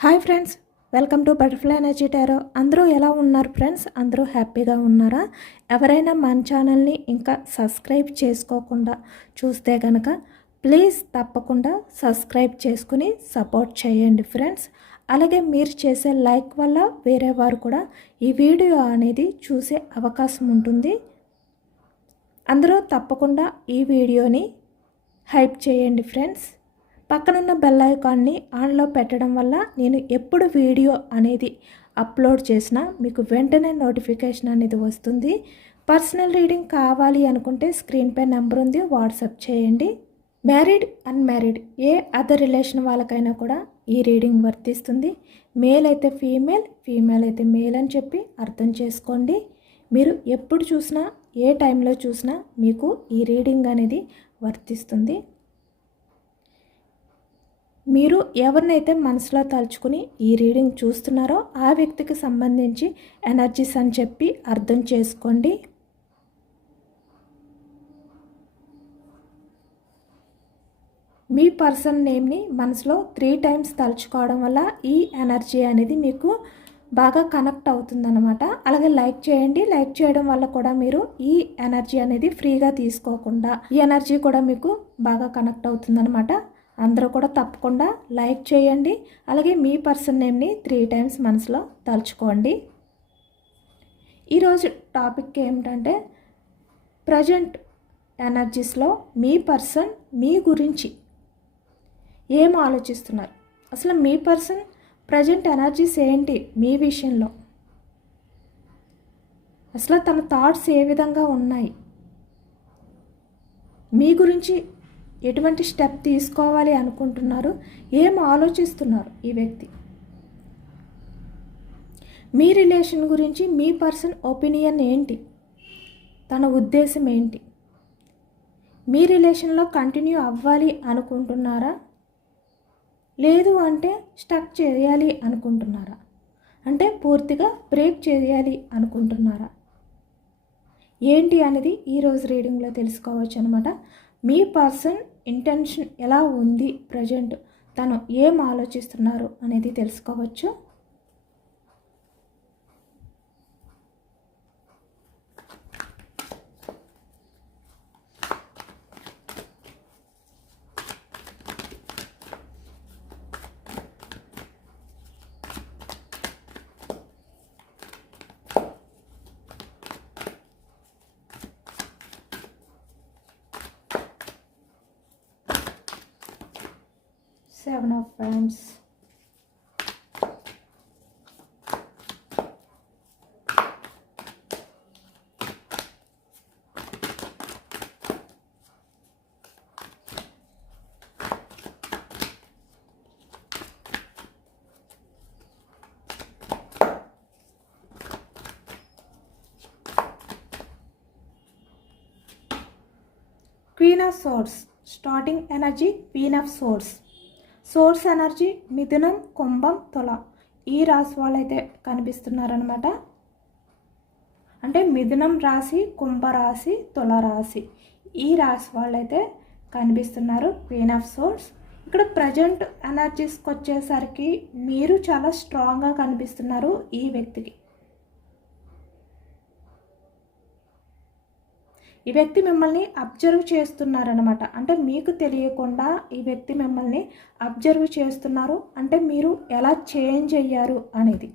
Hi friends, welcome to butterfly energy tarot. అందరూ ఎలా ఉన్నారు ఫ్రెండ్స్? అందరూ హ్యాపీగా ఉన్నారా? ఎవరైనా మన ఛానల్ని ఇంకా సబ్స్క్రైబ్ చేసుకోకుండా చూస్తే కనుక ప్లీజ్ తప్పకుండా సబ్స్క్రైబ్ చేసుకుని సపోర్ట్ చేయండి ఫ్రెండ్స్. అలాగే మీరు చేసే లైక్ వల్ల వేరే వారు కూడా ఈ వీడియో అనేది చూసే అవకాశం ఉంటుంది. అందరూ తప్పకుండా ఈ వీడియోని హైప్ చేయండి ఫ్రెండ్స్. పక్కనున్న బెల్ ఐకాన్ని ఆన్లో పెట్టడం వల్ల నేను ఎప్పుడు వీడియో అనేది అప్లోడ్ చేసినా మీకు వెంటనే నోటిఫికేషన్ అనేది వస్తుంది. పర్సనల్ రీడింగ్ కావాలి అనుకుంటే స్క్రీన్పై నెంబర్ ఉంది, వాట్సాప్ చేయండి. మ్యారీడ్, అన్మ్యారీడ్ ఏ అదర్ రిలేషన్ వాళ్ళకైనా కూడా ఈ రీడింగ్ వర్తిస్తుంది. మేల్ అయితే ఫీమేల్, ఫీమేల్ అయితే మేల్ అని చెప్పి అర్థం చేసుకోండి. మీరు ఎప్పుడు చూసినా ఏ టైంలో చూసినా మీకు ఈ రీడింగ్ అనేది వర్తిస్తుంది. మీరు ఎవరినైతే మనసులో తలుచుకుని ఈ రీడింగ్ చూస్తున్నారో ఆ వ్యక్తికి సంబంధించి ఎనర్జీస్ అని చెప్పి అర్థం చేసుకోండి. మీ పర్సన్ నేమ్ని మనసులో 3 టైమ్స్ తలుచుకోవడం వల్ల ఈ ఎనర్జీ అనేది మీకు బాగా కనెక్ట్ అవుతుందన్నమాట. అలాగే లైక్ చేయండి. లైక్ చేయడం వల్ల కూడా మీరు ఈ ఎనర్జీ అనేది ఫ్రీగా తీసుకోకుండా ఈ ఎనర్జీ కూడా మీకు బాగా కనెక్ట్ అవుతుందన్నమాట. అందరూ కూడా తప్పకుండా లైక్ చేయండి. అలాగే మీ పర్సన్ నేమ్ని 3 టైమ్స్ మనసులో తలుచుకోండి. ఈరోజు టాపిక్ ఏమిటంటే ప్రజెంట్ ఎనర్జీస్లో మీ పర్సన్ మీ గురించి ఏం ఆలోచిస్తున్నారు, అసలు మీ పర్సన్ ప్రజెంట్ ఎనర్జీస్ ఏంటి మీ విషయంలో, అసలు తన థాట్స్ ఏ విధంగా ఉన్నాయి, మీ గురించి ఎటువంటి స్టెప్ తీసుకోవాలి అనుకుంటున్నారు, ఏం ఆలోచిస్తున్నారు ఈ వ్యక్తి, మీ రిలేషన్ గురించి మీ పర్సన్ ఒపీనియన్ ఏంటి, తన ఉద్దేశం ఏంటి, మీ రిలేషన్లో కంటిన్యూ అవ్వాలి అనుకుంటున్నారా, లేదు అంటే స్టక్ చేయాలి అనుకుంటున్నారా, అంటే పూర్తిగా బ్రేక్ చేయాలి అనుకుంటున్నారా, ఏంటి అనేది ఈరోజు రీడింగ్లో తెలుసుకోవచ్చు అనమాట. మీ పర్సన్ ఇంటెన్షన్ ఎలా ఉంది, ప్రజెంట్ తను ఏం ఆలోచిస్తున్నారు అనేది తెలుసుకోవచ్చు. Seven of Wands, Queen of Swords, starting energy, Queen of Swords. Source energy మిథునం, కుంభం, తుల ఈ రాశి వాళ్ళైతే కనిపిస్తున్నారనమాట. అంటే మిథునం రాశి, కుంభరాశి, తుల రాశి ఈ రాశి వాళ్ళైతే కనిపిస్తున్నారు. Queen of swords. ఇక్కడ ప్రజెంట్ ఎనర్జీస్కి వచ్చేసరికి మీరు చాలా స్ట్రాంగ్గా కనిపిస్తున్నారు ఈ వ్యక్తికి. ఈ వ్యక్తి మిమ్మల్ని అబ్జర్వ్ చేస్తున్నారనమాట. అంటే మీకు తెలియకుండా ఈ వ్యక్తి మిమ్మల్ని అబ్జర్వ్ చేస్తున్నారు. అంటే మీరు ఎలా చేంజ్ అయ్యారు అనేది.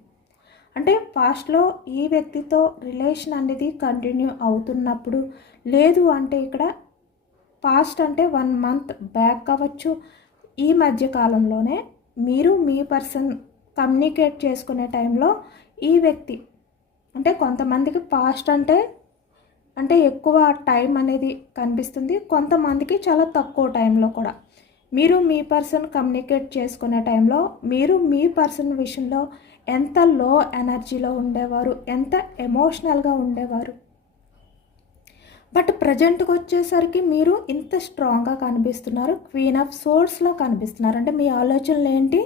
అంటే పాస్ట్లో ఈ వ్యక్తితో రిలేషన్ అనేది కంటిన్యూ అవుతున్నప్పుడు, లేదు అంటే ఇక్కడ పాస్ట్ అంటే 1 మంత్ బ్యాక్ అవ్వచ్చు, ఈ మధ్య కాలంలోనే మీరు మీ పర్సన్ కమ్యూనికేట్ చేసుకునే టైంలో ఈ వ్యక్తి అంటే కొంతమందికి పాస్ట్ అంటే ఎక్కువ టైం అనేది కనిపిస్తుంది, కొంతమందికి చాలా తక్కువ టైంలో కూడా. మీరు మీ పర్సన్ కమ్యూనికేట్ చేసుకునే టైంలో మీరు మీ పర్సన్ విషయంలో ఎంత లో ఎనర్జీలో ఉండేవారు, ఎంత ఎమోషనల్గా ఉండేవారు. బట్ ప్రజెంట్కి వచ్చేసరికి మీరు ఇంత స్ట్రాంగ్గా కనిపిస్తున్నారు. క్వీన్ ఆఫ్ సోర్స్లో కనిపిస్తున్నారు. అంటే మీ ఆలోచనలు ఏంటి,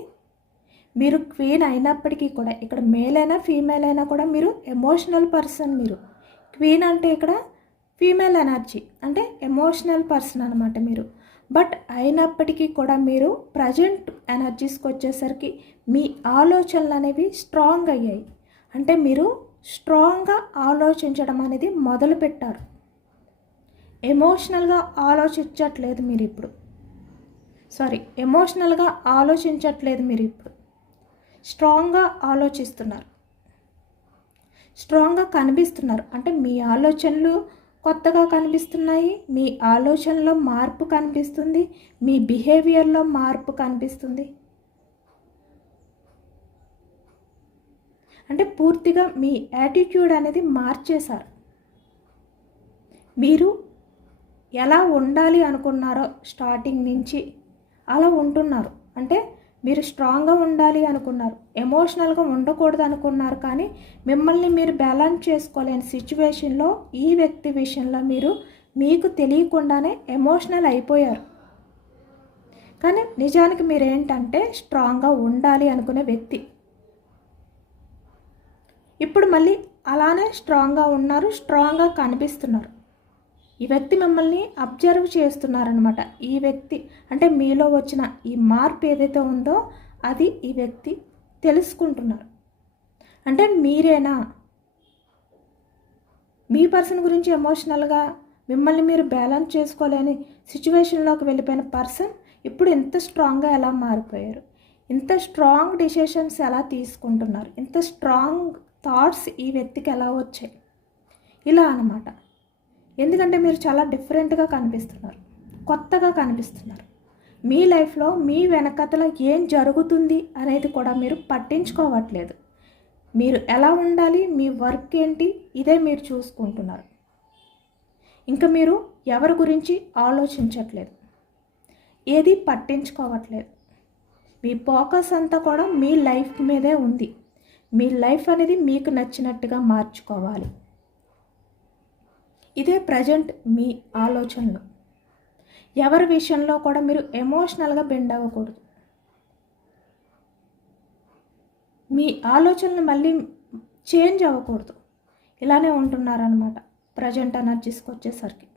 మీరు క్వీన్ అయినప్పటికీ కూడా ఇక్కడ మేల్ అయినా ఫీమేల్ అయినా కూడా మీరు ఎమోషనల్ పర్సన్. మీరు క్వీన్ అంటే ఇక్కడ ఫీమేల్ ఎనర్జీ, అంటే ఎమోషనల్ పర్సన్ అనమాట మీరు. బట్ అయినప్పటికీ కూడా మీరు ప్రజెంట్ ఎనర్జీస్కి వచ్చేసరికి మీ ఆలోచనలు అనేవి స్ట్రాంగ్ అయ్యాయి. అంటే మీరు స్ట్రాంగ్గా ఆలోచించడం అనేది మొదలుపెట్టారు. ఎమోషనల్గా ఆలోచించట్లేదు మీరు ఇప్పుడు. ఎమోషనల్గా ఆలోచించట్లేదు మీరు ఇప్పుడు. స్ట్రాంగ్గా ఆలోచిస్తున్నారు, స్ట్రాంగ్గా కనిపిస్తున్నారు. అంటే మీ ఆలోచనలు కొత్తగా కనిపిస్తున్నాయి, మీ ఆలోచనలో మార్పు కనిపిస్తుంది, మీ బిహేవియర్లో మార్పు కనిపిస్తుంది. అంటే పూర్తిగా మీ యాటిట్యూడ్ అనేది మార్చేశారు. మీరు ఎలా ఉండాలి అనుకున్నారో స్టార్టింగ్ నుంచి అలా ఉంటున్నారు. అంటే మీరు స్ట్రాంగ్గా ఉండాలి అనుకున్నారు, ఎమోషనల్గా ఉండకూడదు అనుకున్నారు. కానీ మిమ్మల్ని మీరు బ్యాలెన్స్ చేసుకోలేని సిచ్యువేషన్లో ఈ వ్యక్తి విషయంలో మీకు తెలియకుండానే ఎమోషనల్ అయిపోయారు. కానీ నిజానికి మీరేంటంటే స్ట్రాంగ్గా ఉండాలి అనుకునే వ్యక్తి. ఇప్పుడు మళ్ళీ అలానే స్ట్రాంగ్గా ఉన్నారు, స్ట్రాంగ్గా కనిపిస్తున్నారు. ఈ వ్యక్తి మిమ్మల్ని అబ్జర్వ్ చేస్తున్నారనమాట. ఈ వ్యక్తి అంటే మీలో వచ్చిన ఈ మార్పు ఏదైతే ఉందో అది ఈ వ్యక్తి తెలుసుకుంటున్నారు. అంటే మీరేనా మీ పర్సన్ గురించి ఎమోషనల్గా మిమ్మల్ని మీరు బ్యాలెన్స్ చేసుకోలేని సిచ్యువేషన్లోకి వెళ్ళిపోయిన పర్సన్ ఇప్పుడు ఇంత స్ట్రాంగ్గా ఎలా మారిపోయారు, ఇంత స్ట్రాంగ్ డిసిషన్స్ ఎలా తీసుకుంటున్నారు, ఇంత స్ట్రాంగ్ థాట్స్ ఈ వ్యక్తికి ఎలా వచ్చాయి, ఇలా అన్నమాట. ఎందుకంటే మీరు చాలా డిఫరెంట్గా కనిపిస్తున్నారు, కొత్తగా కనిపిస్తున్నారు. మీ లైఫ్లో మీ వెనకతల ఏం జరుగుతుంది అనేది కూడా మీరు పట్టించుకోవట్లేదు. మీరు ఎలా ఉండాలి, మీ వర్క్ ఏంటి, ఇదే మీరు చూసుకుంటున్నారు. ఇంకా మీరు ఎవరి గురించి ఆలోచించట్లేదు, ఏది పట్టించుకోవట్లేదు. మీ ఫోకస్ అంతా కూడా మీ లైఫ్ మీదే ఉంది. మీ లైఫ్ అనేది మీకు నచ్చినట్టుగా మార్చుకోవాలి. ఇదే ప్రజెంట్ మీ ఆలోచనలు. ఎవరి విషయంలో కూడా మీరు ఎమోషనల్గా బెండ్ అవ్వకూడదు. మీ ఆలోచనలు మళ్ళీ చేంజ్ అవ్వకూడదు. ఇలానే ఉంటున్నారనమాట ప్రజెంట్ ఎనర్జీస్కి వచ్చేసరికి.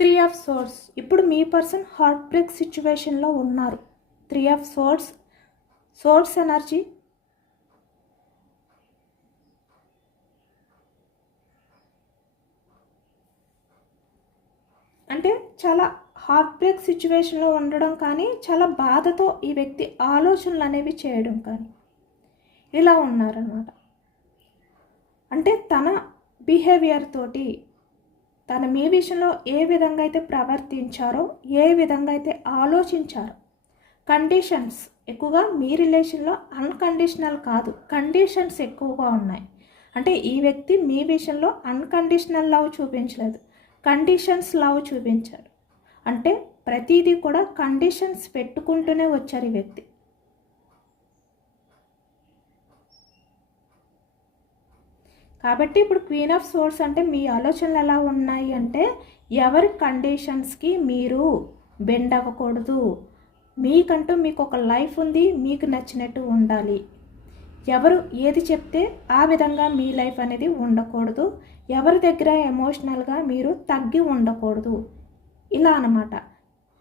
Three of swords. ఇప్పుడు మీ పర్సన్ హార్ట్ బ్రేక్ సిచ్యువేషన్లో ఉన్నారు. Three of swords energy. అంటే చాలా హార్ట్ బ్రేక్ సిచ్యువేషన్లో ఉండడం కానీ చాలా బాధతో ఈ వ్యక్తి ఆలోచనలు అనేవి చేయడం కానీ ఇలా ఉన్నారనమాట. అంటే తన బిహేవియర్ తోటి తను మీ విషయంలో ఏ విధంగా అయితే ప్రవర్తించారో, ఏ విధంగా అయితే ఆలోచించారో, కండిషన్స్ ఎక్కువగా మీ రిలేషన్లో అన్కండిషనల్ కాదు, కండిషన్స్ ఎక్కువగా ఉన్నాయి. అంటే ఈ వ్యక్తి మీ విషయంలో అన్కండిషనల్ లవ్ చూపించలేదు, కండిషన్స్ లవ్ చూపించారు. అంటే ప్రతిదీ కూడా కండిషన్స్ పెట్టుకుంటూనే వచ్చారు ఈ వ్యక్తి. కాబట్టి ఇప్పుడు క్వీన్ ఆఫ్ సోర్స్ అంటే మీ ఆలోచనలు ఎలా ఉన్నాయి అంటే ఎవరి కండిషన్స్కి మీరు బెండ్ అవ్వకూడదు. మీకంటూ మీకు ఒక లైఫ్ ఉంది, మీకు నచ్చినట్టు ఉండాలి. ఎవరు ఏది చెప్తే ఆ విధంగా మీ లైఫ్ అనేది ఉండకూడదు. ఎవరి దగ్గర ఎమోషనల్గా మీరు తగ్గి ఉండకూడదు. ఇలా అన్నమాట.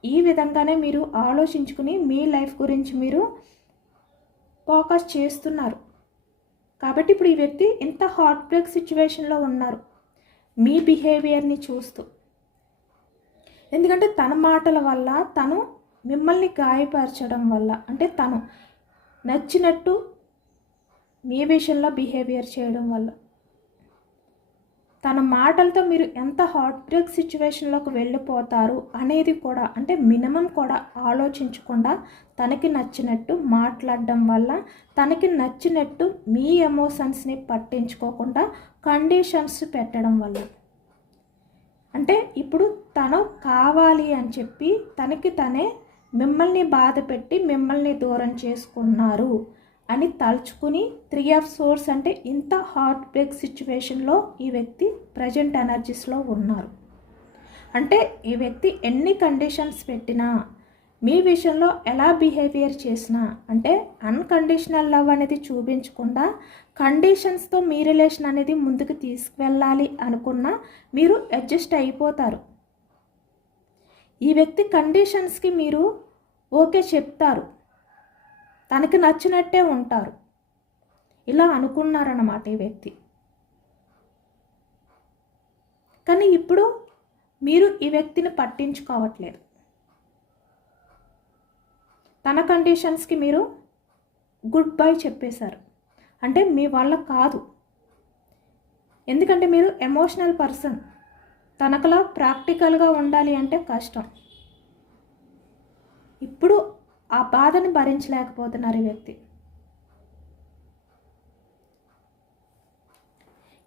ఈ విధంగానే మీరు ఆలోచించుకుని మీ లైఫ్ గురించి మీరు ఫోకస్ చేస్తున్నారు. కాబట్టి ఇప్పుడు ఈ వ్యక్తి ఇంత హార్ట్ బ్రేక్ సిచ్యువేషన్లో ఉన్నారు మీ బిహేవియర్ని చూస్తూ. ఎందుకంటే తన మాటల వల్ల, తను మిమ్మల్ని గాయపరచడం వల్ల, అంటే తను నచ్చినట్టు మీ విషయంలో బిహేవియర్ చేయడం వల్ల, తన మాటలతో మీరు ఎంత హార్ట్ బ్రేక్ సిచ్యువేషన్లోకి వెళ్ళిపోతారు అనేది కూడా, అంటే మినిమం కూడా ఆలోచించకుండా తనకి నచ్చినట్టు మాట్లాడడం వల్ల, తనకి నచ్చినట్టు మీ ఎమోషన్స్ని పట్టించుకోకుండా కండిషన్స్ పెట్టడం వల్ల, అంటే ఇప్పుడు తను కావాలి అని చెప్పి తనకి తనే మిమ్మల్ని బాధ పెట్టి మిమ్మల్ని దూరం చేసుకున్నారు అని తలుచుకుని త్రీ ఆఫ్ సోర్స్ అంటే ఇంత హార్ట్ బ్రేక్ సిచ్యువేషన్లో ఈ వ్యక్తి ప్రజెంట్ ఎనర్జీస్లో ఉన్నారు. అంటే ఈ వ్యక్తి ఎన్ని కండిషన్స్ పెట్టినా, మీ విషయంలో ఎలా బిహేవియర్ చేసినా, అంటే అన్కండిషనల్ లవ్ అనేది చూపించకుండా కండిషన్స్తో మీ రిలేషన్ అనేది ముందుకు తీసుకువెళ్ళాలి అనుకున్నా మీరు అడ్జస్ట్ అయిపోతారు. ఈ వ్యక్తి కండిషన్స్కి మీరు ఓకే చెప్తారు, తనకి నచ్చినట్టే ఉంటారు, ఇలా అనుకున్నారన్నమాట ఈ వ్యక్తి. కానీ ఇప్పుడు మీరు ఈ వ్యక్తిని పట్టించుకోవట్లేదు. తన కండిషన్స్కి మీరు గుడ్ బై చెప్పేశారు. అంటే మీ వల్ల కాదు, ఎందుకంటే మీరు ఎమోషనల్ పర్సన్. తనకలా ప్రాక్టికల్గా ఉండాలి అంటే కష్టం. ఇప్పుడు ఆ బాధని భరించలేకపోతున్నారు ఈ వ్యక్తి.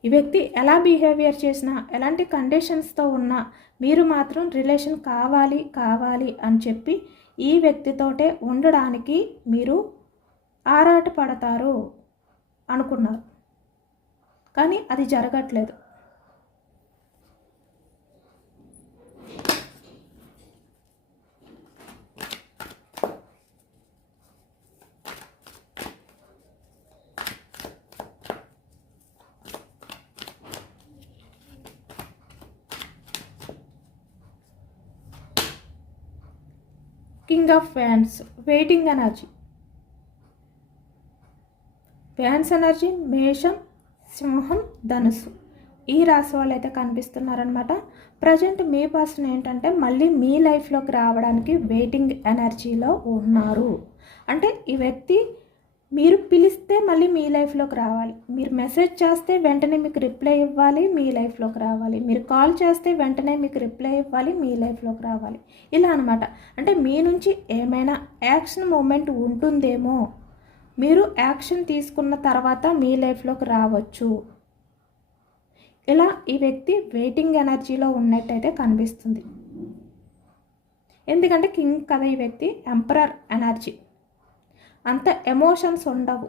ఈ వ్యక్తి ఎలా బిహేవియర్ చేసినా, ఎలాంటి కండిషన్స్తో ఉన్నా మీరు మాత్రం రిలేషన్ కావాలి కావాలి అని చెప్పి ఈ వ్యక్తితోటే ఉండడానికి మీరు ఆరాటపడతారు అనుకున్నారు. కానీ అది జరగట్లేదు. King of fans, waiting energy. Fans energy మేషం, సింహం, ధనుసు ఈ రాశి వాళ్ళు అయితే కనిపిస్తున్నారనమాట. ప్రజెంట్ మీ పర్సన్ ఏంటంటే మళ్ళీ మీ లైఫ్లోకి రావడానికి వెయిటింగ్ ఎనర్జీలో ఉన్నారు. అంటే ఈ వ్యక్తి మీరు పిలిస్తే మళ్ళీ మీ లైఫ్లోకి రావాలి, మీరు మెసేజ్ చేస్తే వెంటనే మీకు రిప్లై ఇవ్వాలి, మీ లైఫ్లోకి రావాలి, మీరు కాల్ చేస్తే వెంటనే మీకు రిప్లై ఇవ్వాలి, మీ లైఫ్లోకి రావాలి, ఇలా అనమాట. అంటే మీ నుంచి ఏమైనా యాక్షన్ మూమెంట్ ఉంటుందేమో, మీరు యాక్షన్ తీసుకున్న తర్వాత మీ లైఫ్లోకి రావచ్చు. ఇలా ఈ వ్యక్తి వెయిటింగ్ ఎనర్జీలో ఉన్నట్టయితే కనిపిస్తుంది. ఎందుకంటే కింగ్ కదా ఈ వ్యక్తి, ఎంపరర్ ఎనర్జీ, అంత ఎమోషన్స్ ఉండవు.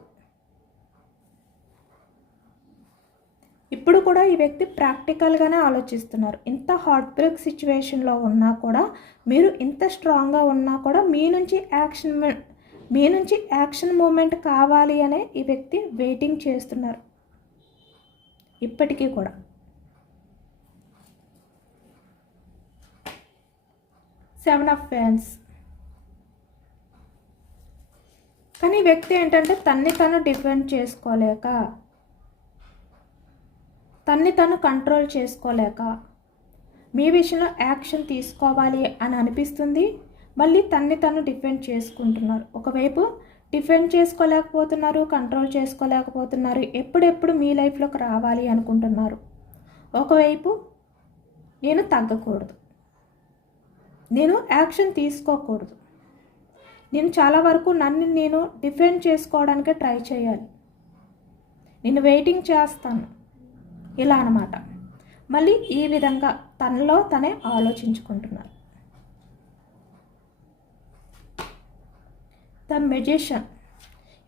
ఇప్పుడు కూడా ఈ వ్యక్తి ప్రాక్టికల్గానే ఆలోచిస్తున్నారు. ఇంత హార్ట్ బ్రేక్ సిచ్యువేషన్లో ఉన్నా కూడా, మీరు ఇంత స్ట్రాంగ్గా ఉన్నా కూడా మీ నుంచి యాక్షన్ మూమెంట్ కావాలి అనే ఈ వ్యక్తి వెయిటింగ్ చేస్తున్నారు ఇప్పటికీ కూడా. Seven of fans. కానీ ఈ వ్యక్తి ఏంటంటే తన్ని తను డిఫెండ్ చేసుకోలేక, తన్ని తను కంట్రోల్ చేసుకోలేక మీ విషయంలో యాక్షన్ తీసుకోవాలి అని అనిపిస్తుంది, మళ్ళీ తన్ని తను డిఫెండ్ చేసుకుంటున్నారు. ఒకవైపు డిఫెండ్ చేసుకోలేకపోతున్నారు, కంట్రోల్ చేసుకోలేకపోతున్నారు, ఎప్పుడెప్పుడు మీ లైఫ్లోకి రావాలి అనుకుంటున్నారు. ఒకవైపు నేను తగ్గకూడదు, నేను యాక్షన్ తీసుకోకూడదు, నేను చాలా వరకు నన్ను నేను డిఫెండ్ చేసుకోవడానికే ట్రై చేయాలి, నేను వెయిటింగ్ చేస్తాను, ఇలా అన్నమాట. మళ్ళీ ఈ విధంగా తనలో తనే ఆలోచించుకుంటున్నారు. The magician.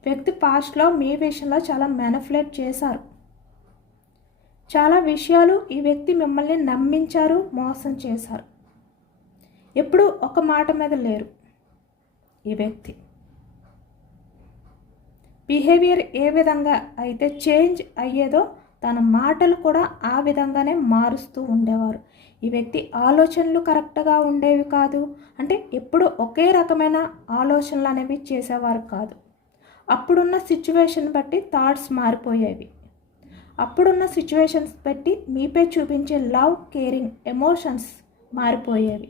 వ్యక్తి పాస్ట్లో మీ విషయంలో చాలా మ్యానిపులేట్ చేశారు. చాలా విషయాలు ఈ వ్యక్తి మిమ్మల్ని నమ్మించారు, మోసం చేశారు. ఎప్పుడు ఒక మాట మీద లేరు. ఈ వ్యక్తి బిహేవియర్ ఏ విధంగా అయితే చేంజ్ అయ్యేదో తన మాటలు కూడా ఆ విధంగానే మారుస్తూ ఉండేవారు. ఈ వ్యక్తి ఆలోచనలు కరెక్ట్గా ఉండేవి కాదు. అంటే ఎప్పుడు ఒకే రకమైన ఆలోచనలు అనేవి చేసేవారు కాదు. అప్పుడున్న సిచ్యువేషన్ బట్టి థాట్స్ మారిపోయేవి. అప్పుడున్న సిచ్యువేషన్స్ బట్టి మీపై చూపించే లవ్, కేరింగ్, ఎమోషన్స్ మారిపోయేవి.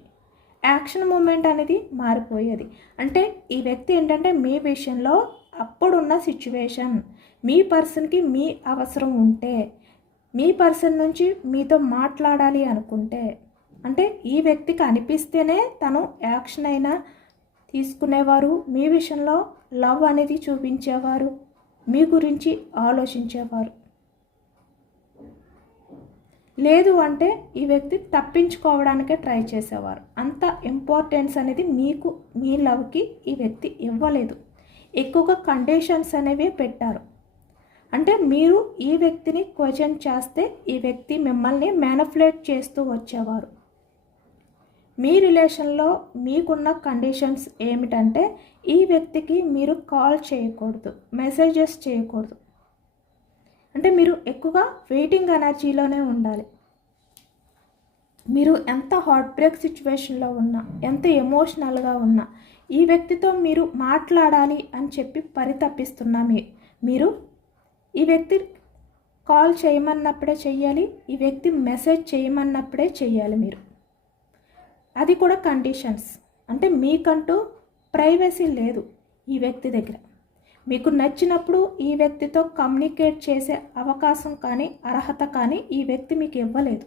యాక్షన్ మూమెంట్ అనేది మారిపోయేది. అంటే ఈ వ్యక్తి ఏంటంటే మీ విషయంలో అప్పుడున్న సిచ్యువేషన్, మీ పర్సన్కి మీ అవసరం ఉంటే, మీ పర్సన్ నుంచి మీతో మాట్లాడాలి అనుకుంటే, అంటే ఈ వ్యక్తికి అనిపిస్తేనే తను యాక్షన్ అయినా తీసుకునేవారు, మీ విషయంలో లవ్ అనేది చూపించేవారు, మీ గురించి ఆలోచించేవారు. లేదు అంటే ఈ వ్యక్తి తప్పించుకోవడానికే ట్రై చేసేవారు. అంత ఇంపార్టెన్స్ అనేది మీకు, మీ లవ్కి ఈ వ్యక్తి ఇవ్వలేదు. ఎక్కువగా కండిషన్స్ అనేవి పెట్టారు. అంటే మీరు ఈ వ్యక్తిని క్వశ్చన్ చేస్తే ఈ వ్యక్తి మిమ్మల్ని మ్యానిపులేట్ చేస్తూ వచ్చేవారు. మీ రిలేషన్లో మీకున్న కండిషన్స్ ఏమిటంటే ఈ వ్యక్తికి మీరు కాల్ చేయకూడదు, మెసేజెస్ చేయకూడదు. అంటే మీరు ఎక్కువగా వెయిటింగ్ ఎనర్జీలోనే ఉండాలి. మీరు ఎంత హార్ట్ బ్రేక్ సిచ్యువేషన్లో ఉన్నా, ఎంత ఎమోషనల్గా ఉన్నా, ఈ వ్యక్తితో మీరు మాట్లాడాలి అని చెప్పి పరితపిస్తున్నా మీరు ఈ వ్యక్తి కాల్ చేయమన్నప్పుడే చెయ్యాలి, ఈ వ్యక్తి మెసేజ్ చేయమన్నప్పుడే చెయ్యాలి మీరు. అది కూడా కండిషన్స్. అంటే మీకంటూ ప్రైవసీ లేదు ఈ వ్యక్తి దగ్గర. మీకు నచ్చినప్పుడు ఈ వ్యక్తితో కమ్యూనికేట్ చేసే అవకాశం కానీ అర్హత కానీ ఈ వ్యక్తి మీకు ఇవ్వలేదు.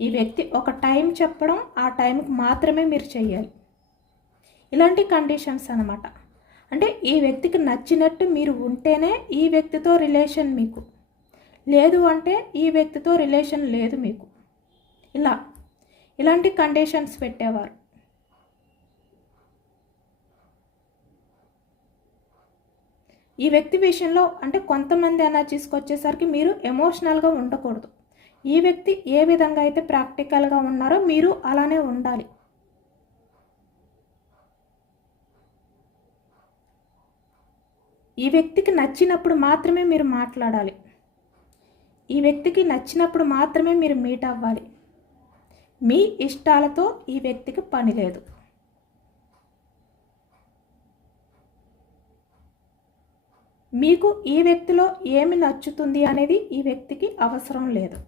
ఈ వ్యక్తి ఒక టైం చెప్పడం, ఆ టైంకి మాత్రమే మీరు చెయ్యాలి. ఇలాంటి కండిషన్స్ అన్నమాట. అంటే ఈ వ్యక్తికి నచ్చినట్టు మీరు ఉంటేనే ఈ వ్యక్తితో రిలేషన్ మీకు, లేదు అంటే ఈ వ్యక్తితో రిలేషన్ లేదు మీకు. ఇలాంటి కండిషన్స్ పెట్టేవారు. ఈ వ్యక్తి విషయంలో అంటే కొంతమంది ఎనర్జీస్కి వచ్చేసరికి మీరు ఎమోషనల్గా ఉండకూడదు. ఈ వ్యక్తి ఏ విధంగా అయితే ప్రాక్టికల్గా ఉన్నారో మీరు అలానే ఉండాలి. ఈ వ్యక్తికి నచ్చినప్పుడు మాత్రమే మీరు మాట్లాడాలి. ఈ వ్యక్తికి నచ్చినప్పుడు మాత్రమే మీరు మీట్ అవ్వాలి. మీ ఇష్టాలతో ఈ వ్యక్తికి పని లేదు. మీకు ఈ వ్యక్తిలో ఏమి నచ్చుతుంది అనేది ఈ వ్యక్తికి అవసరం లేదు.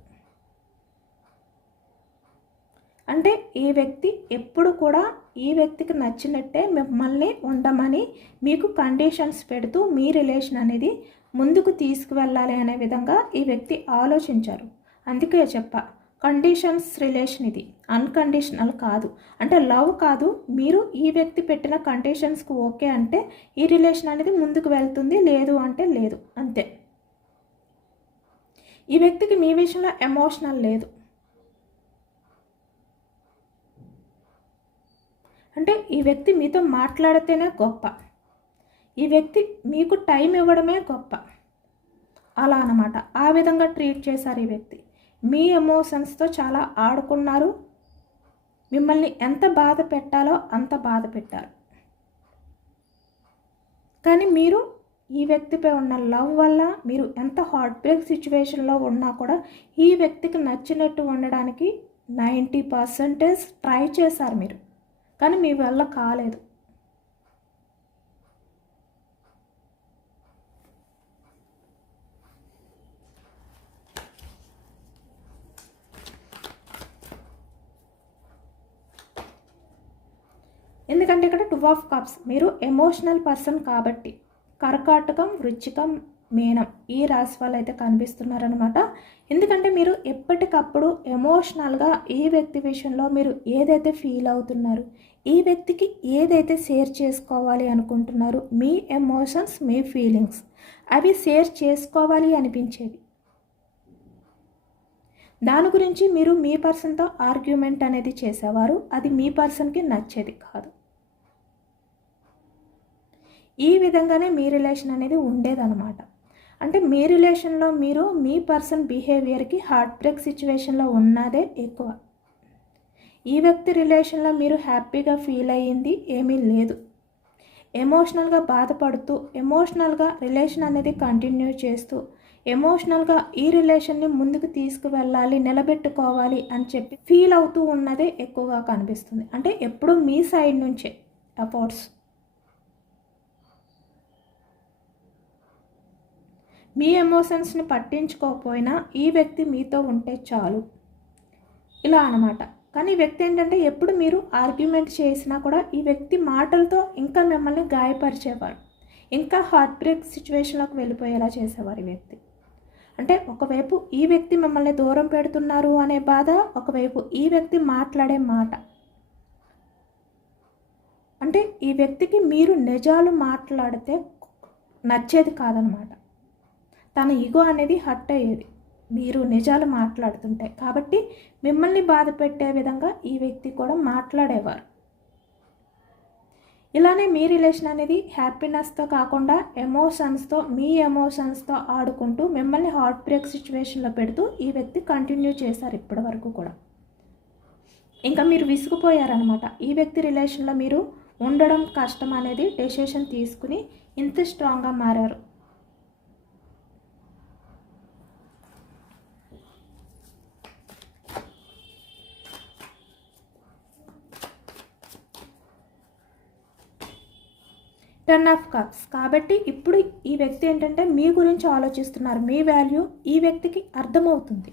అంటే ఈ వ్యక్తి ఎప్పుడు కూడా ఈ వ్యక్తికి నచ్చినట్టే మిమ్మల్ని ఉండమని మీకు కండిషన్స్ పెడుతూ మీ రిలేషన్ అనేది ముందుకు తీసుకువెళ్ళాలి అనే విధంగా ఈ వ్యక్తి ఆలోచించారు. అందుకే చెప్పా, కండిషన్స్ రిలేషన్ ఇది, అన్కండిషనల్ కాదు. అంటే లవ్ కాదు. మీరు ఈ వ్యక్తి పెట్టిన కండిషన్స్కి ఓకే అంటే ఈ రిలేషన్ అనేది ముందుకు వెళ్తుంది, లేదు అంటే లేదు, అంతే. ఈ వ్యక్తికి మీ విషయంలో ఎమోషనల్ లేదు. అంటే ఈ వ్యక్తి మీతో మాట్లాడితేనే గొప్ప, ఈ వ్యక్తి మీకు టైం ఇవ్వడమే గొప్ప, అలా అన్నమాట. ఆ విధంగా ట్రీట్ చేశారు ఈ వ్యక్తి. మీ ఎమోషన్స్తో చాలా ఆడుకున్నారు. మిమ్మల్ని ఎంత బాధ పెట్టాలో అంత బాధ పెట్టారు. కానీ మీరు ఈ వ్యక్తిపై ఉన్న లవ్ వల్ల మీరు ఎంత హార్ట్ బ్రేక్ సిచ్యువేషన్లో ఉన్నా కూడా ఈ వ్యక్తికి నచ్చినట్టు ఉండడానికి 90% ట్రై చేశారు మీరు, కానీ మీ వల్ల కాలేదు. ఎందుకంటే ఇక్కడ 2 ఆఫ్ కప్స్, మీరు ఎమోషనల్ పర్సన్ కాబట్టి. కర్కాటకం, వృశ్చికం, మీనం ఈ రాశి వాళ్ళు అయితే కనిపిస్తున్నారనమాట. ఎందుకంటే మీరు ఎప్పటికప్పుడు ఎమోషనల్గా ఈ వ్యక్తి విషయంలో మీరు ఏదైతే ఫీల్ అవుతున్నారు, ఈ వ్యక్తికి ఏదైతే షేర్ చేసుకోవాలి అనుకుంటున్నారు, మీ ఎమోషన్స్, మీ ఫీలింగ్స్ అవి షేర్ చేసుకోవాలి అనిపించేవి. దాని గురించి మీరు మీ పర్సన్తో ఆర్గ్యుమెంట్ అనేది చేసేవారు. అది మీ పర్సన్కి నచ్చేది కాదు. ఈ విధంగానే మీ రిలేషన్ అనేది ఉండేదన్నమాట. అంటే మీ రిలేషన్లో మీరు మీ పర్సన్ బిహేవియర్కి హార్ట్ బ్రేక్ సిచ్యువేషన్లో ఉన్నదే ఎక్కువ. ఈ వ్యక్తి రిలేషన్లో మీరు హ్యాపీగా ఫీల్ అయ్యింది ఏమీ లేదు. ఎమోషనల్గా బాధపడుతూ, ఎమోషనల్గా రిలేషన్ అనేది కంటిన్యూ చేస్తూ, ఎమోషనల్గా ఈ రిలేషన్ని ముందుకు తీసుకువెళ్ళాలి, నిలబెట్టుకోవాలి అని చెప్పి ఫీల్ అవుతూ ఉన్నదే ఎక్కువగా కనిపిస్తుంది. అంటే ఎప్పుడు మీ సైడ్ నుంచే ఎఫర్ట్స్. మీ ఎమోషన్స్ని పట్టించుకోకపోయినా ఈ వ్యక్తి మీతో ఉంటే చాలు, ఇలా అన్నమాట. కానీ ఈ వ్యక్తి ఏంటంటే ఎప్పుడు మీరు ఆర్గ్యుమెంట్ చేసినా కూడా ఈ వ్యక్తి మాటలతో ఇంకా మిమ్మల్ని గాయపరిచేవారు, ఇంకా హార్ట్ బ్రేక్ సిచ్యువేషన్లోకి వెళ్ళిపోయేలా చేసేవారు ఈ వ్యక్తి. అంటే ఒకవైపు ఈ వ్యక్తి మిమ్మల్ని దూరం పెడుతున్నారు అనే బాధ, ఒకవైపు ఈ వ్యక్తి మాట్లాడే మాట. అంటే ఈ వ్యక్తికి మీరు నిజాలు మాట్లాడితే నచ్చేది కాదనమాట. తన ఈగో అనేది హర్ట్ అయ్యేది మీరు నిజాలు మాట్లాడుతుంటే. కాబట్టి మిమ్మల్ని బాధ పెట్టే విధంగా ఈ వ్యక్తి కూడా మాట్లాడేవారు. ఇలానే మీ రిలేషన్ అనేది హ్యాపీనెస్తో కాకుండా ఎమోషన్స్తో, మీ ఎమోషన్స్తో ఆడుకుంటూ మిమ్మల్ని హార్ట్ బ్రేక్ సిచ్యువేషన్లో పెడుతూ ఈ వ్యక్తి కంటిన్యూ చేశారు ఇప్పటి వరకు కూడా. ఇంకా మీరు విసిగిపోయారనమాట. ఈ వ్యక్తి రిలేషన్లో మీరు ఉండడం కష్టం అనేది డెసిషన్ తీసుకుని ఇంత స్ట్రాంగ్గా మారారు. Ten of cups. కాబట్టి ఇప్పుడు ఈ వ్యక్తి ఏంటంటే మీ గురించి ఆలోచిస్తున్నారు. మీ వాల్యూ ఈ వ్యక్తికి అర్థమవుతుంది.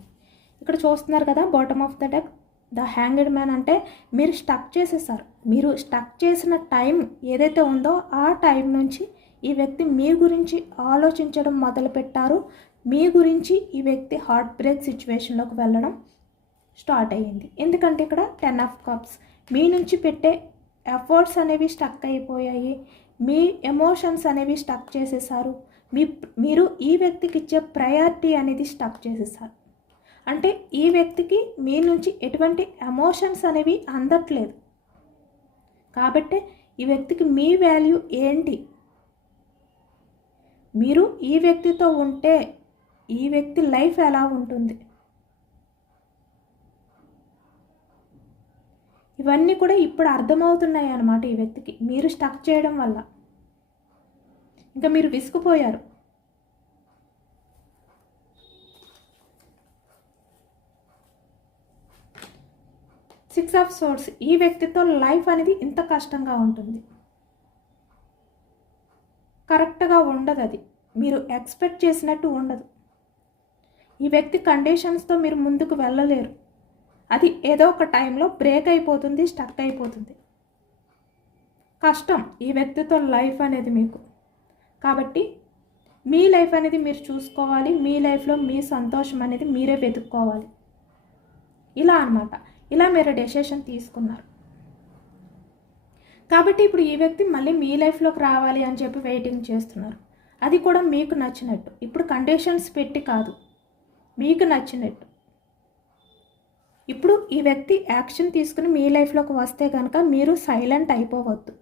ఇక్కడ చూస్తున్నారు కదా, bottom of the deck the hanged man. అంటే మీరు స్టక్ చేసేసారు. మీరు స్టక్ చేసిన టైం ఏదైతే ఉందో ఆ టైం నుంచి ఈ వ్యక్తి మీ గురించి ఆలోచించడం మొదలుపెట్టారు. మీ గురించి ఈ వ్యక్తి హార్ట్ బ్రేక్ సిచ్యువేషన్లోకి వెళ్ళడం స్టార్ట్ అయ్యింది. ఎందుకంటే ఇక్కడ టెన్ ఆఫ్ కప్స్, మీ నుంచి పెట్టే ఎఫర్ట్స్ అనేవి స్టక్ అయిపోయాయి. మీ ఎమోషన్స్ అనేవి స్టక్ చేసేసారు. మీరు ఈ వ్యక్తికి ఇచ్చే ప్రయారిటీ అనేది స్టక్ చేసేసారు. అంటే ఈ వ్యక్తికి మీ నుంచి ఎటువంటి ఎమోషన్స్ అనేవి అందట్లేదు. కాబట్టి ఈ వ్యక్తికి మీ వాల్యూ ఏంటి, మీరు ఈ వ్యక్తితో ఉంటే ఈ వ్యక్తి లైఫ్ ఎలా ఉంటుంది, ఇవన్నీ కూడా ఇప్పుడు అర్థమవుతున్నాయి అన్నమాట ఈ వ్యక్తికి మీరు స్టక్ చేయడం వల్ల. ఇంకా మీరు విసిగిపోయారు. Six of swords. ఈ వ్యక్తితో లైఫ్ అనేది ఇంత కష్టంగా ఉంటుంది, కరెక్ట్గా ఉండదు, అది మీరు ఎక్స్పెక్ట్ చేసినట్టు ఉండదు. ఈ వ్యక్తి కండిషన్స్తో మీరు ముందుకు వెళ్ళలేరు. అది ఏదో ఒక టైంలో బ్రేక్ అయిపోతుంది, స్టక్ అయిపోతుంది. కష్టం ఈ వ్యక్తితో లైఫ్ అనేది మీకు. కాబట్టి మీ లైఫ్ అనేది మీరు చూసుకోవాలి. మీ లైఫ్లో మీ సంతోషం అనేది మీరే వెతుక్కోవాలి. ఇలా అన్నమాట. ఇలా మీరు డెసిషన్ తీసుకున్నారు. కాబట్టి ఇప్పుడు ఈ వ్యక్తి మళ్ళీ మీ లైఫ్లోకి రావాలి అని చెప్పి వెయిటింగ్ చేస్తున్నారు. అది కూడా మీకు నచ్చినట్టు. ఇప్పుడు కండిషన్స్ పెట్టి కాదు, మీకు నచ్చినట్టు. ఇప్పుడు ఈ వ్యక్తి యాక్షన్ తీసుకుని మీ లైఫ్లోకి వస్తే కనుక మీరు సైలెంట్ అయిపోవద్దు.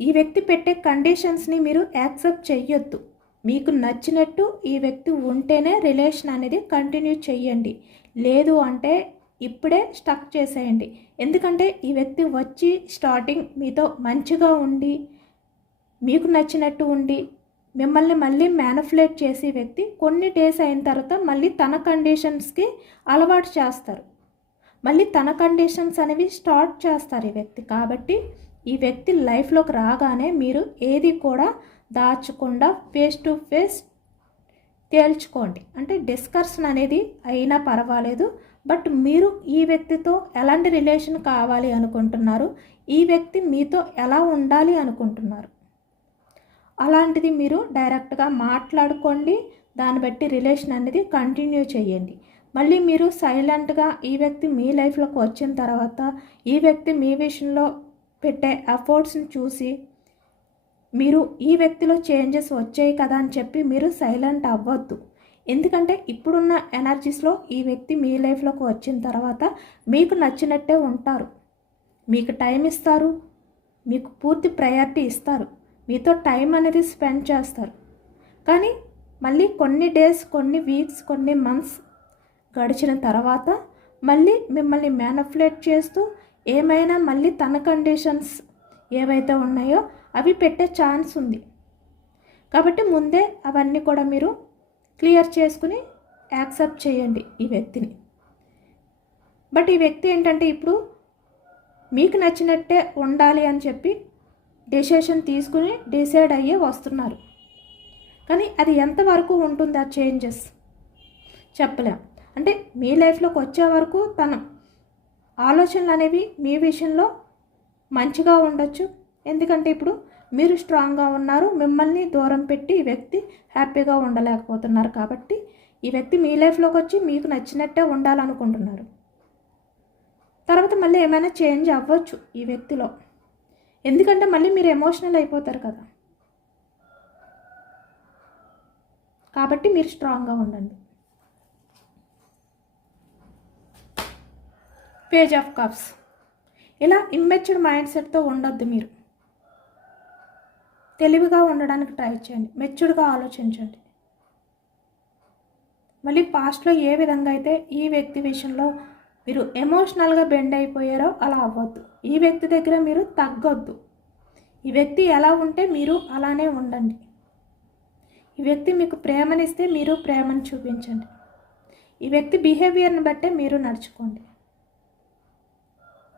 ఈ వ్యక్తి పెట్టే కండిషన్స్ని మీరు యాక్సెప్ట్ చెయ్యొద్దు. మీకు నచ్చినట్టు ఈ వ్యక్తి ఉంటేనే రిలేషన్ అనేది కంటిన్యూ చెయ్యండి. లేదు అంటే ఇప్పుడే స్టక్ చేసేయండి. ఎందుకంటే ఈ వ్యక్తి వచ్చి స్టార్టింగ్ మీతో మంచిగా ఉండి మీకు నచ్చినట్టు ఉండి మిమ్మల్ని మళ్ళీ మ్యానిపులేట్ చేసే వ్యక్తి కొన్ని డేస్ అయిన తర్వాత మళ్ళీ తన కండిషన్స్కి అలవాటు చేస్తారు. మళ్ళీ తన కండిషన్స్ అనేవి స్టార్ట్ చేస్తారు ఈ వ్యక్తి. కాబట్టి ఈ వ్యక్తి లైఫ్లోకి రాగానే మీరు ఏది కూడా దాచకుండా ఫేస్ టు ఫేస్ తేల్చుకోండి. అంటే డిస్కషన్ అనేది అయినా పర్వాలేదు, బట్ మీరు ఈ వ్యక్తితో ఎలాంటి రిలేషన్ కావాలి అనుకుంటున్నారు, ఈ వ్యక్తి మీతో ఎలా ఉండాలి అనుకుంటున్నారు, అలాంటిది మీరు డైరెక్ట్గా మాట్లాడుకోండి. దాన్ని బట్టి రిలేషన్ అనేది కంటిన్యూ చేయండి. మళ్ళీ మీరు సైలెంట్గా ఈ వ్యక్తి మీ లైఫ్లోకి వచ్చిన తర్వాత ఈ వ్యక్తి మీ విషయంలో పెట్టే ఎఫర్ట్స్ని చూసి మీరు ఈ వ్యక్తిలో చేంజెస్ వచ్చాయి కదా అని చెప్పి మీరు సైలెంట్ అవ్వద్దు. ఎందుకంటే ఇప్పుడున్న ఎనర్జీస్లో ఈ వ్యక్తి మీ లైఫ్లోకి వచ్చిన తర్వాత మీకు నచ్చినట్టే ఉంటారు, మీకు టైం ఇస్తారు, మీకు పూర్తి ప్రయారిటీ ఇస్తారు, మీతో టైం అనేది స్పెండ్ చేస్తారు. కానీ మళ్ళీ కొన్ని డేస్, కొన్ని వీక్స్, కొన్ని మంత్స్ గడిచిన తర్వాత మళ్ళీ మిమ్మల్ని మ్యానిపులేట్ చేస్తూ ఏమైనా మళ్ళీ తన కండిషన్స్ ఏవైతే ఉన్నాయో అవి పెట్టే ఛాన్స్ ఉంది. కాబట్టి ముందే అవన్నీ కూడా మీరు క్లియర్ చేసుకుని యాక్సెప్ట్ చేయండి ఈ వ్యక్తిని. బట్ ఈ వ్యక్తి ఏంటంటే ఇప్పుడు మీకు నచ్చినట్టే ఉండాలి అని చెప్పి డెసిషన్ తీసుకుని డిసైడ్ అయ్యే వస్తున్నారు. కానీ అది ఎంతవరకు ఉంటుంది ఆ చేంజెస్ చెప్పలేం. అంటే మీ లైఫ్లోకి వచ్చే వరకు తన ఆలోచనలు అనేవి మీ విషయంలో మంచిగా ఉండొచ్చు. ఎందుకంటే ఇప్పుడు మీరు స్ట్రాంగ్గా ఉన్నారు, మిమ్మల్ని దూరం పెట్టి ఈ వ్యక్తి హ్యాపీగా ఉండలేకపోతున్నారు. కాబట్టి ఈ వ్యక్తి మీ లైఫ్లోకి వచ్చి మీకు నచ్చినట్టే ఉండాలనుకుంటున్నారు. తర్వాత మళ్ళీ ఏమైనా చేంజ్ అవ్వచ్చు ఈ వ్యక్తిలో, ఎందుకంటే మళ్ళీ మీరు ఎమోషనల్ అయిపోతారు కదా. కాబట్టి మీరు స్ట్రాంగ్గా ఉండండి. Page of cups. ఇలా ఇమ్మెచ్యూర్డ్ మైండ్ సెట్తో ఉండొద్దు. మీరు తెలివిగా ఉండడానికి ట్రై చేయండి, మెచ్యూర్డ్గా ఆలోచించండి. మళ్ళీ పాస్ట్లో ఏ విధంగా అయితే ఈ వ్యక్తి విషయంలో మీరు ఎమోషనల్గా బెండ్ అయిపోయారో అలా అవ్వద్దు. ఈ వ్యక్తి దగ్గర మీరు తగ్గొద్దు. ఈ వ్యక్తి ఎలా ఉంటే మీరు అలానే ఉండండి. ఈ వ్యక్తి మీకు ప్రేమనిస్తే మీరు ప్రేమను చూపించండి. ఈ వ్యక్తి బిహేవియర్ని బట్టే మీరు నడుచుకోండి.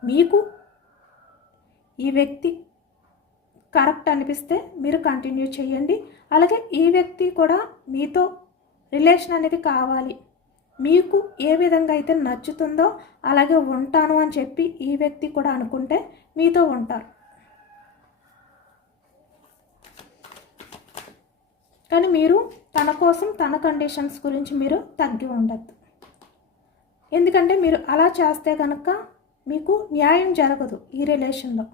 మీకు ఈ వ్యక్తి కరెక్ట్ అనిపిస్తే మీరు కంటిన్యూ చేయండి. అలాగే ఈ వ్యక్తి కూడా మీతో రిలేషన్ అనేది కావాలి, మీకు ఏ విధంగా అయితే నచ్చుతుందో అలాగే ఉంటాను అని చెప్పి ఈ వ్యక్తి కూడా అనుకుంటే మీతో ఉంటారు. కానీ మీరు తన కోసం తన కండిషన్స్ గురించి మీరు తగ్గి ఉండద్దు. ఎందుకంటే మీరు అలా చేస్తే కనుక మీకు న్యాయం జరగదు ఈ రిలేషన్లో.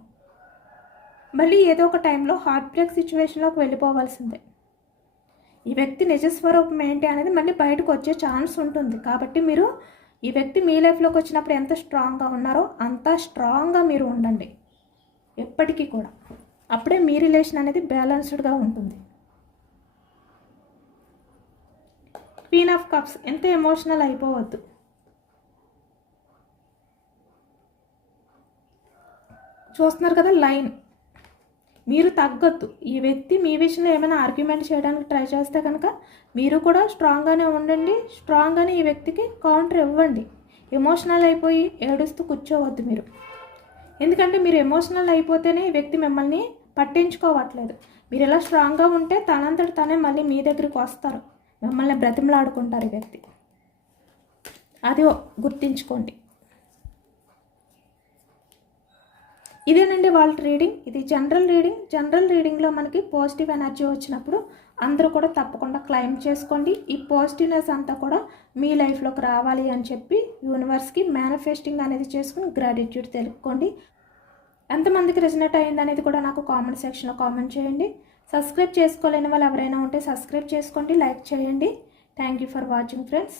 మళ్ళీ ఏదో ఒక టైంలో హార్ట్ బ్రేక్ సిచ్యువేషన్లోకి వెళ్ళిపోవాల్సిందే. ఈ వ్యక్తి నిజస్వరూపం ఏంటి అనేది మళ్ళీ బయటకు వచ్చే ఛాన్స్ ఉంటుంది. కాబట్టి మీరు ఈ వ్యక్తి మీ లైఫ్లోకి వచ్చినప్పుడు ఎంత స్ట్రాంగ్గా ఉన్నారో అంత స్ట్రాంగ్గా మీరు ఉండండి ఎప్పటికీ కూడా. అప్పుడే మీ రిలేషన్ అనేది బ్యాలెన్స్డ్గా ఉంటుంది. క్వీన్ ఆఫ్ కప్స్, ఎంత ఎమోషనల్ అయిపోవద్దు. చూస్తున్నారు కదా లైన్, మీరు తగ్గొద్దు. ఈ వ్యక్తి మీ విషయంలో ఏమైనా ఆర్గ్యుమెంట్ చేయడానికి ట్రై చేస్తే కనుక మీరు కూడా స్ట్రాంగ్గానే ఉండండి. స్ట్రాంగ్గానే ఈ వ్యక్తికి కౌంటర్ ఇవ్వండి. ఎమోషనల్ అయిపోయి ఏడుస్తూ కూర్చోవద్దు మీరు. ఎందుకంటే మీరు ఎమోషనల్ అయిపోతేనే ఈ వ్యక్తి మిమ్మల్ని పట్టించుకోవట్లేదు. మీరు ఇలా స్ట్రాంగ్గా ఉంటే తనంతటి తనే మళ్ళీ మీ దగ్గరికి వస్తారు, మిమ్మల్ని బ్రతిమలాడుకుంటారు ఈ వ్యక్తి. అది గుర్తించుకోండి. ఇదేనండి వాళ్ళ రీడింగ్. ఇది జనరల్ రీడింగ్. జనరల్ రీడింగ్లో మనకి పాజిటివ్ ఎనర్జీ వచ్చినప్పుడు అందరూ కూడా తప్పకుండా క్లైమ్ చేసుకోండి. ఈ పాజిటివ్నెస్ అంతా కూడా మీ లైఫ్లోకి రావాలి అని చెప్పి యూనివర్స్కి మేనిఫెస్టింగ్ అనేది చేసుకుని గ్రాటిట్యూడ్ తెలుపుకోండి. ఎంతమందికి రెజనేట్ అయ్యింది అనేది కూడా నాకు కామెంట్ సెక్షన్లో కామెంట్ చేయండి. సబ్స్క్రైబ్ చేసుకోలేని వాళ్ళు ఎవరైనా ఉంటే సబ్స్క్రైబ్ చేసుకోండి, లైక్ చేయండి. Thank you for watching friends.